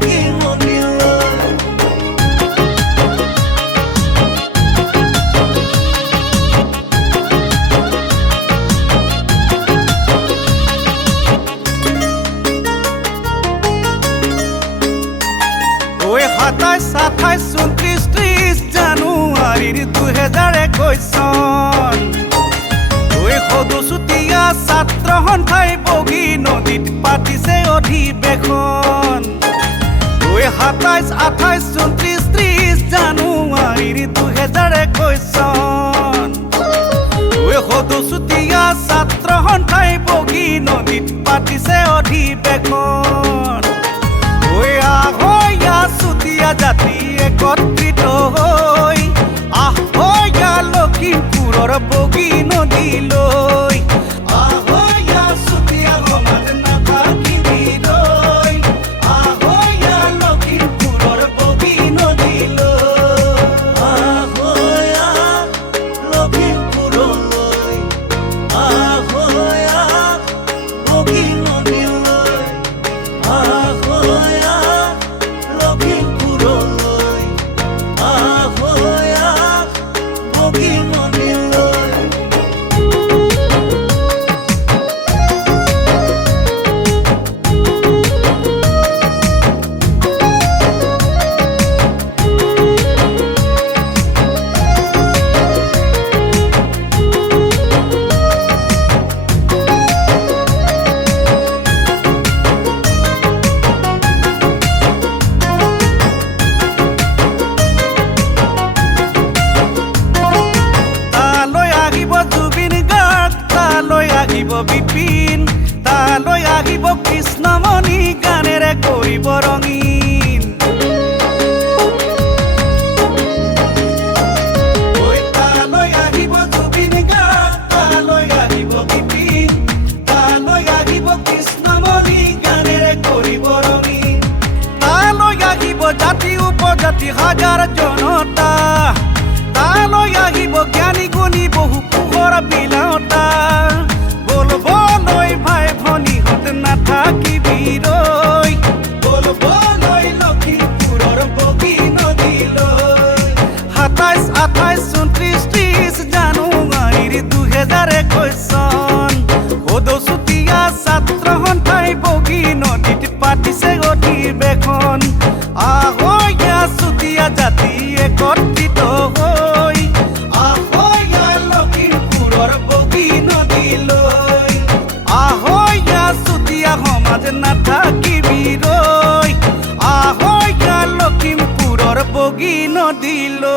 বগী নদীলৈ। ওই ২৭, ২৮, ২৯, ৩০ জানুৱাৰীৰ ২০২১ চন। ওই সদুচুতীয়া ছাত্ৰ সন্থাই বগী নদীত পাতিছে অধিৱেশন। ওই ২৭, ২৮, ২৯, ৩০ জানুৱাৰীৰ ২০২১ চন। ওই সদুচুতীয়া ছাত্ৰ সন্থাই বগী নদীত পাতিছে অধিৱেশন। ওই আহয়া চুতীয়া জাতি একত্ৰিত হৈ আহয়া লখিমপুৰৰ বগী নদীলৈ। আহয়া চুতীয়া সমাজ নাথাকিবিলৈ, আহয়া লখিমপুৰৰ বগী নদীলৈ। আহয়া লখিমপুৰলৈ, আহয়া বগী নদীলৈ, আহয়া লখিমপুৰলৈ, আহয়া বগী নদীলৈ। তালৈ আহিব জুবিন গাৰ্গ, তালৈ আহিব বিপিন, তালৈ আহিব কৃষ্ণমণি, গানেৰে কৰিব ৰঙীন। ঐ তালৈ আহিব জুবিন গাৰ্গ, তালৈ আহিব বিপিন, তালৈ আহিব কৃষ্ণমণি, গানেৰে কৰিব ৰঙীন। তালৈ আহিব জাতি উপজাতি হাজাৰ জনতা, তালৈ আহিব জ্ঞানী গুণী বহু পোহৰ বিলাওতা। বলবলৈ ভাই ভনীহঁত নাথাকিবিলৈ, বলবলৈ লখিমপুৰৰ বগী নদীলৈ। ২৭, ২৮, ২৯, ৩০ জানুৱাৰীৰ ২০২১ চন। সদুচুতীয়া ছাত্ৰ সন্থাই বগী নদীত পাতিছে অধিৱেশন। আহয়া চুতীয়া জাতি একত্ৰিত হৈ আহয়া লখিমপুৰৰ বগী নদীলৈ। আহয়া চুতীয়া সমাজ নাথাকিবিলৈ, আহয়া লখিমপুৰৰ বগী নদীলৈ।